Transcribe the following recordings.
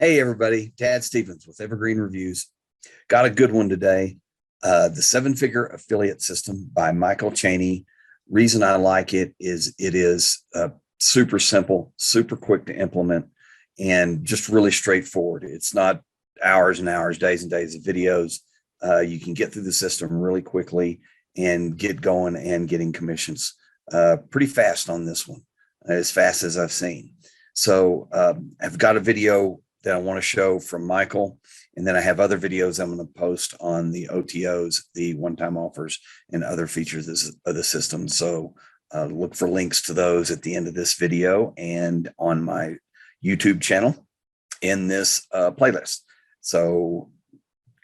Hey everybody, Tad Stevens with Evergreen Reviews. Got a good one today. The Seven-Figure Affiliate System by Michael Chaney. Reason I like it is super simple, super quick to implement, and just really straightforward. It's not hours and hours, days and days of videos. You can get through the system really quickly and get going and getting commissions pretty fast on this one, as fast as I've seen. So I've got a video that I want to show from Michael. And then I have other videos I'm going to post on the OTOs, the one-time offers, and other features of the system. So look for links to those at the end of this video and on my YouTube channel in this playlist. So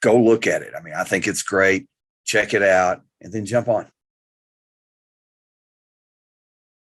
go look at it. I mean, I think it's great. Check it out and then jump on.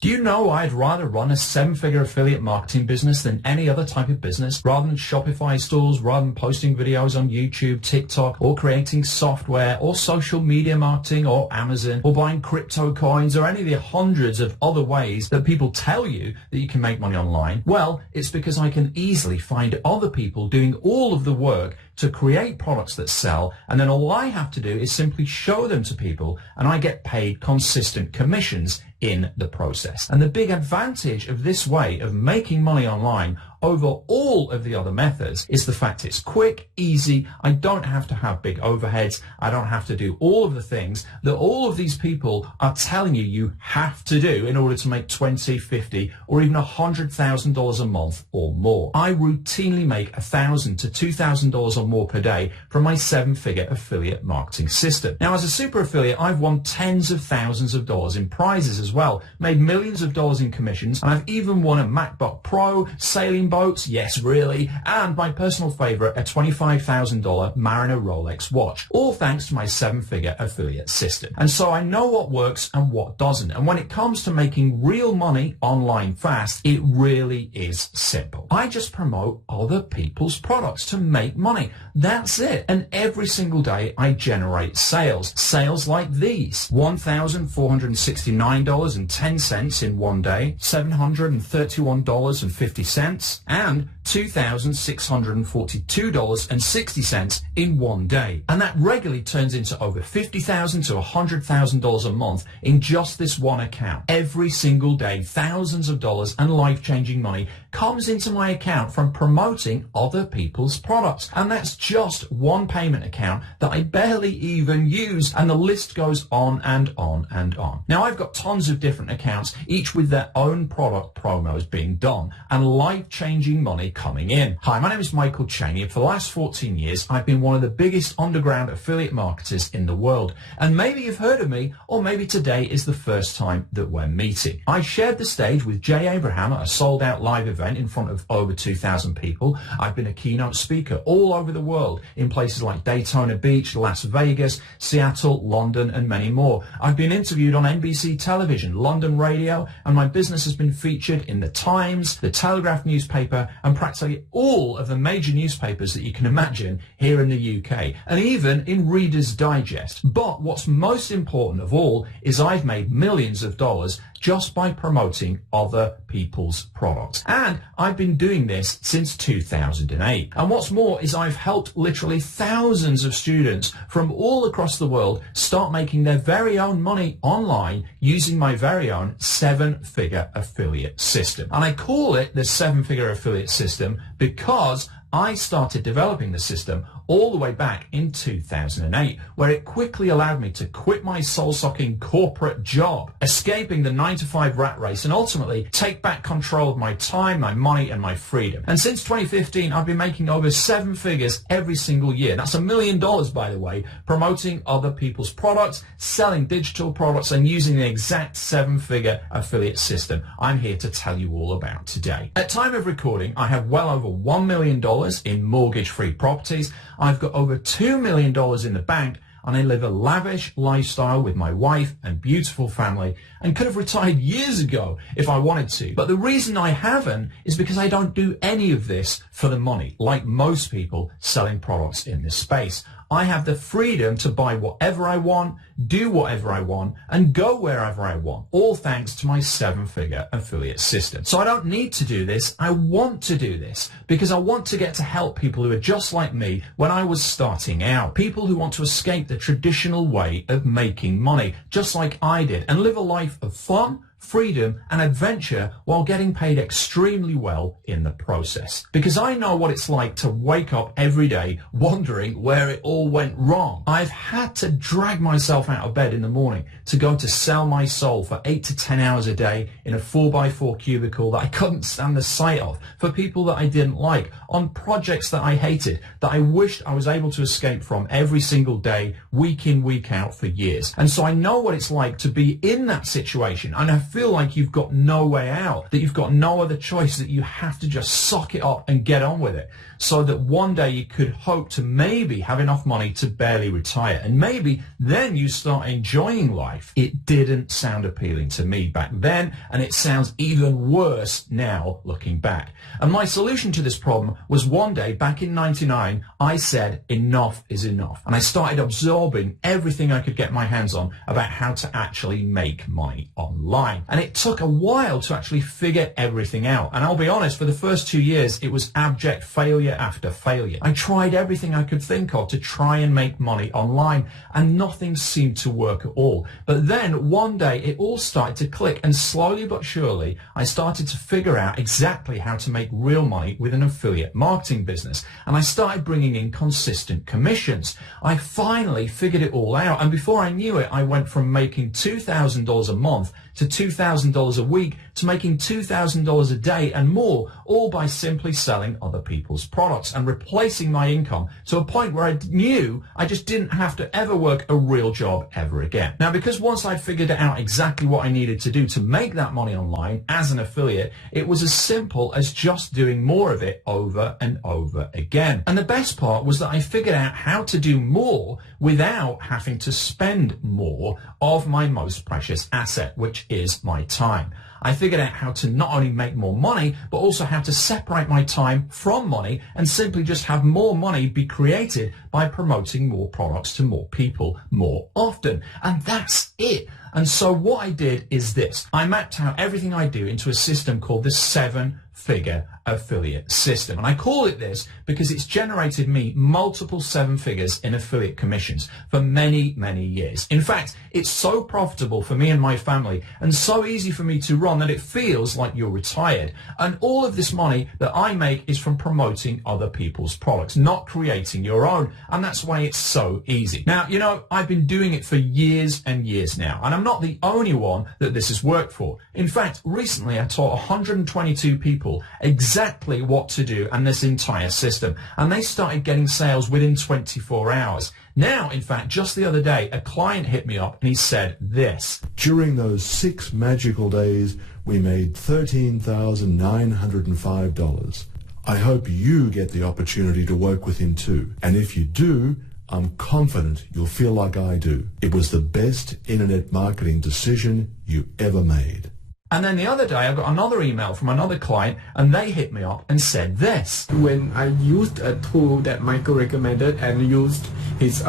Do you know I'd rather run a seven-figure affiliate marketing business than any other type of business? Rather than Shopify stores, rather than posting videos on YouTube, TikTok, or creating software, or social media marketing, or Amazon, or buying crypto coins, or any of the hundreds of other ways that people tell you that you can make money online? Well, it's because I can easily find other people doing all of the work to create products that sell, and then all I have to do is simply show them to people, and I get paid consistent commissions in the process. And the big advantage of this way of making money online over all of the other methods is the fact it's quick, easy. I don't have to have big overheads. I don't have to do all of the things that all of these people are telling you you have to do in order to make $20, $50, or even $100,000 a month or more. I routinely make $1,000 to $2,000 or more per day from my seven-figure affiliate marketing system. Now, as a super affiliate, I've won tens of thousands of dollars in prizes as well, made millions of dollars in commissions, and I've even won a MacBook Pro, sailing boats, yes really, and my personal favorite, a $25,000 Mariner Rolex watch, all thanks to my seven-figure affiliate system. And so I know what works and what doesn't, and when it comes to making real money online fast, it really is simple. I just promote other people's products to make money. That's it. And every single day I generate sales like these: $1,469.10 in one day, $731.50, and $2,642.60 in one day. And that regularly turns into over $50,000 to $100,000 a month in just this one account. Every single day, thousands of dollars and life-changing money comes into my account from promoting other people's products. And that's just one payment account that I barely even use, and the list goes on and on and on. Now, I've got tons of different accounts, each with their own product promos being done and life-changing money coming in. Hi, my name is Michael Chaney, and for the last 14 years, I've been one of the biggest underground affiliate marketers in the world. And maybe you've heard of me, or maybe today is the first time that we're meeting. I shared the stage with Jay Abraham at a sold-out live event in front of over 2,000 people. I've been a keynote speaker all over the world in places like Daytona Beach, Las Vegas, Seattle, London, and many more. I've been interviewed on NBC television, London radio, and my business has been featured in the Times, the Telegraph newspaper, and practically all of the major newspapers that you can imagine here in the UK, and even in Reader's Digest. But what's most important of all is I've made millions of dollars just by promoting other people's products. And I've been doing this since 2008. And what's more is I've helped literally thousands of students from all across the world start making their very own money online using my very own seven-figure affiliate system. And I call it the seven-figure affiliate system because I started developing the system all the way back in 2008, where it quickly allowed me to quit my soul-sucking corporate job, escaping the 9-to-5 rat race, and ultimately take back control of my time, my money, and my freedom. And since 2015, I've been making over seven figures every single year. That's $1 million, by the way, promoting other people's products, selling digital products, and using the exact seven-figure affiliate system I'm here to tell you all about today. At time of recording, I have well over $1 million in mortgage-free properties. I've got over $2 million in the bank, and I live a lavish lifestyle with my wife and beautiful family, and could have retired years ago if I wanted to. But the reason I haven't is because I don't do any of this for the money, like most people selling products in this space. I have the freedom to buy whatever I want, do whatever I want, and go wherever I want, all thanks to my 7-figure affiliate system. So I don't need to do this. I want to do this because I want to get to help people who are just like me when I was starting out. People who want to escape the traditional way of making money, just like I did, and live a life of fun, freedom and adventure while getting paid extremely well in the process. Because I know what it's like to wake up every day wondering where it all went wrong. I've had to drag myself out of bed in the morning to go to sell my soul for 8 to 10 hours a day in a 4x4 cubicle that I couldn't stand the sight of, for people that I didn't like, on projects that I hated, that I wished I was able to escape from every single day, week in, week out for years. And so I know what it's like to be in that situation, and I feel like you've got no way out, that you've got no other choice, that you have to just suck it up and get on with it, so that one day you could hope to maybe have enough money to barely retire, and maybe then you start enjoying life. It didn't sound appealing to me back then, and it sounds even worse now looking back. And my solution to this problem was one day back in '99, I said enough is enough, and I started absorbing everything I could get my hands on about how to actually make money online. And it took a while to actually figure everything out. And I'll be honest, for the first 2 years, it was abject failure after failure. I tried everything I could think of to try and make money online, and nothing seemed to work at all. But then one day it all started to click, and slowly but surely, I started to figure out exactly how to make real money with an affiliate marketing business. And I started bringing in consistent commissions. I finally figured it all out. And before I knew it, I went from making $2,000 a month to $2,000 a week to making $2,000 a day and more, all by simply selling other people's products and replacing my income to a point where I knew I just didn't have to ever work a real job ever again. Now, because once I'd figured out exactly what I needed to do to make that money online as an affiliate, it was as simple as just doing more of it over and over again. And the best part was that I figured out how to do more without having to spend more of my most precious asset, which is my time. I figured out how to not only make more money, but also how to separate my time from money and simply just have more money be created by promoting more products to more people more often. And that's it. And so what I did is this. I mapped out everything I do into a system called the 7-figure affiliate system. And I call it this because it's generated me multiple 7 figures in affiliate commissions for many, many years. In fact, it's so profitable for me and my family and so easy for me to run that it feels like you're retired. And all of this money that I make is from promoting other people's products, not creating your own. And that's why it's so easy. Now, you know, I've been doing it for years and years now, and I'm not the only one that this has worked for. In fact, recently I taught 122 people exactly what to do and this entire system, and they started getting sales within 24 hours. Now, in fact, just the other day, a client hit me up and he said this. During those 6 magical days, we made $13,905. I hope you get the opportunity to work with him too. And if you do, I'm confident you'll feel like I do. It was the best internet marketing decision you ever made. And then the other day, I got another email from another client, and they hit me up and said this. When I used a tool that Michael recommended and used his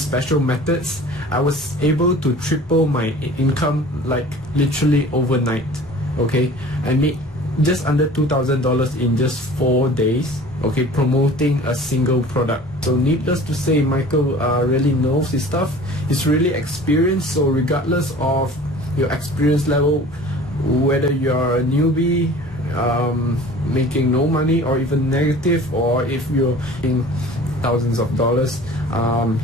special methods, I was able to triple my income like literally overnight. Okay, I made just under $2,000 in just 4 days. Okay, promoting a single product. So needless to say, Michael really knows his stuff. He's really experienced. So regardless of your experience level, whether you're a newbie, making no money or even negative, or if you're in thousands of dollars,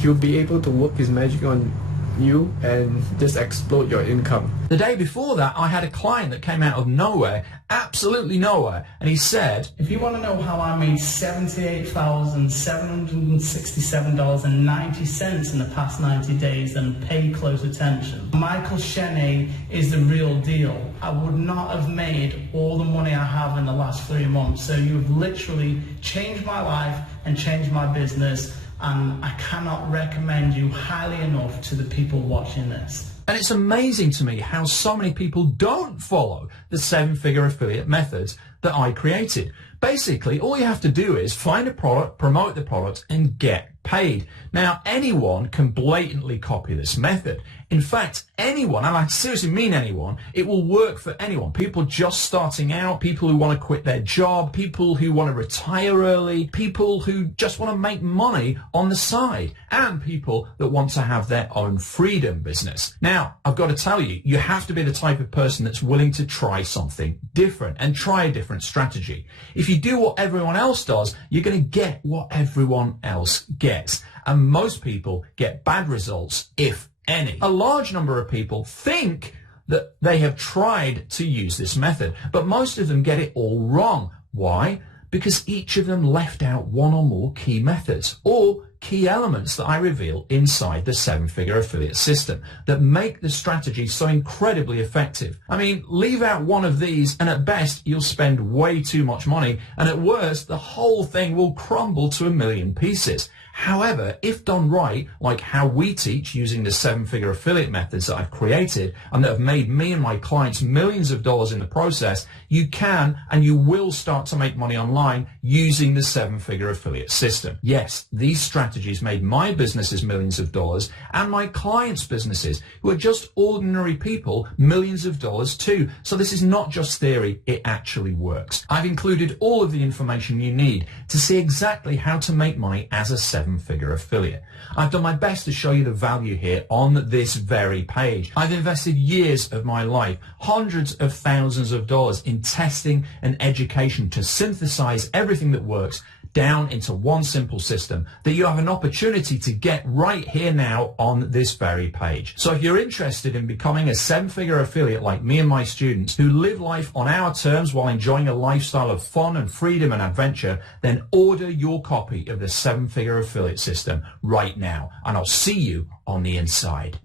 he'll be able to work his magic on you and just explode your income. The day before that, I had a client that came out of nowhere, absolutely nowhere, and he said, if you want to know how I made $78,767.90 in the past 90 days, then pay close attention. Michael Cheney is the real deal. I would not have made all the money I have in the last 3 months. So you've literally changed my life and changed my business, and I cannot recommend you highly enough to the people watching this. And it's amazing to me how so many people don't follow the 7-figure affiliate methods that I created. Basically, all you have to do is find a product, promote the product, and get paid. Now, anyone can blatantly copy this method. In fact, anyone, and I seriously mean anyone, it will work for anyone. People just starting out, people who want to quit their job, people who want to retire early, people who just want to make money on the side, and people that want to have their own freedom business. Now, I've got to tell you, you have to be the type of person that's willing to try something different and try a different strategy. If you do what everyone else does, you're going to get what everyone else gets. And most people get bad results, if any. A large number of people think that they have tried to use this method, but most of them get it all wrong. Why? Because each of them left out one or more key methods or key elements that I reveal inside the 7-figure affiliate system that make the strategy so incredibly effective. I mean, leave out one of these and at best you'll spend way too much money, and at worst the whole thing will crumble to a million pieces. However, if done right, like how we teach using the 7-figure affiliate methods that I've created and that have made me and my clients millions of dollars in the process, you can and you will start to make money online using the 7-figure affiliate system. Yes, these strategies made my businesses millions of dollars and my clients' businesses, who are just ordinary people, millions of dollars too. So this is not just theory, it actually works. I've included all of the information you need to see exactly how to make money as a 7-figure affiliate. I've done my best to show you the value here on this very page. I've invested years of my life, hundreds of thousands of dollars in testing and education to synthesize everything that works down into one simple system that you have an opportunity to get right here now on this very page. So if you're interested in becoming a 7-figure affiliate like me and my students who live life on our terms while enjoying a lifestyle of fun and freedom and adventure, then order your copy of the 7-figure affiliate system right now, and I'll see you on the inside.